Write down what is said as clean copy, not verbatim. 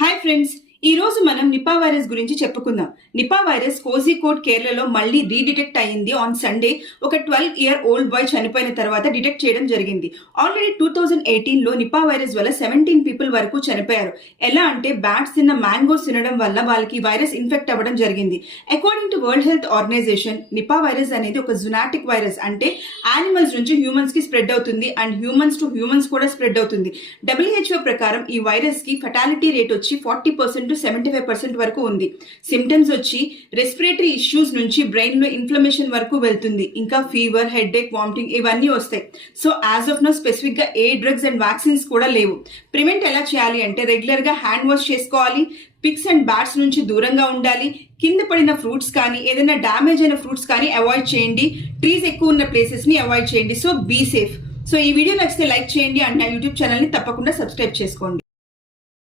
Hi friends, ఈ రోజు మనం నిపా వైరస్ గురించి చెప్పుకుందాం. నిపా వైరస్ కోజికోడ్ కేరళలో మళ్ళీ రీడిటెక్ట్ అయింది. ఆన్ సండే ఒక 12-year-old బాయ్ చనిపోయిన తర్వాత డిటెక్ట్ చేయడం జరిగింది. ఆల్రెడీ 2018లో నిపా వైరస్ వల్ల 17 పీపుల్ వరకు చనిపోయారు. ఎలా అంటే బ్యాట్స్ తిన్న మ్యాంగోస్ తినడం వల్ల వాళ్ళకి వైరస్ ఇన్ఫెక్ట్ అవ్వడం జరిగింది. According to World Health Organization, Nipah virus అనేది ఒక జునాటిక్ వైరస్, అంటే యానిమల్స్ నుంచి హ్యూమన్స్ కి స్ప్రెడ్ అవుతుంది అండ్ హ్యూమన్స్ టు హ్యూమన్స్ కూడా స్ప్రెడ్ అవుతుంది. WHO ప్రకారం ఈ వైరస్ కి ఫెటాలిటీ రేట్ వచ్చి 40% to 75% వరకు ఉంది. సిమ్టమ్స్ వచ్చి రెస్పిరేటరీ ఇష్యూస్ నుంచి బ్రెయిన్ లో ఇన్ఫ్లమేషన్ వరకు వెళ్తుంది. ఇంకా ఫీవర్, హెడేక్, వామిటింగ్ ఇవన్నీ వస్తాయి. So as of now specific గా ఏ డ్రగ్స్ అండ్ వ్యాక్సిన్స్ కూడా లేవు. ప్రివెంట్ ఎలా చేయాలి అంటే రెగ్యులర్ గా హ్యాండ్ వాష్ చేసుకోవాలి, పిక్స్ అండ్ బ్యాట్స్ నుంచి దూరంగా ఉండాలి, కింద పడిన ఫ్రూట్స్ కానీ ఏదైనా డ్యామేజ్ అయిన ఫ్రూట్స్ కానీ అవాయిడ్ చేయండి, ట్రీస్ ఎక్కువ ఉన్న ప్లేసెస్ ని అవాయిడ్ చేయండి. So be safe. సో ఈ వీడియో నచ్చితే లైక్ చేయండి అండ్ నా యూట్యూబ్ ఛానల్ ని తప్పకుండా సబ్స్క్రైబ్ చేసుకోండి.